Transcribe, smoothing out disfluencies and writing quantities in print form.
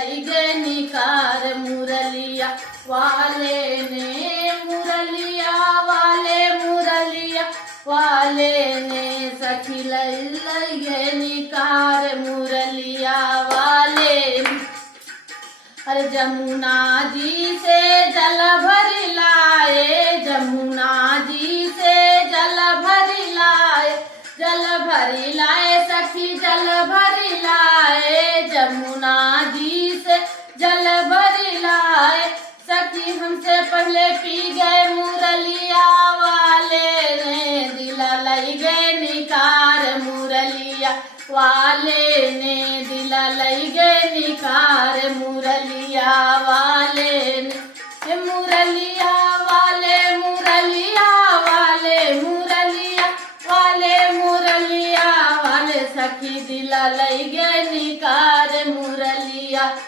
गए निकार मुरलिया वाले ने, मुरलिया वाले ने सखी लगे निकार मुरलिया वाले। अरे जमुना जी से जल भर लाए, जमुना जी से जल भर लाए, जल भर लाए सखी जल भर लाए, जमुना जी से जल भर लाए। सखी हमसे पहले पी गए मुरलिया वाले ने, दिला लई गए निकार मुरलिया वाले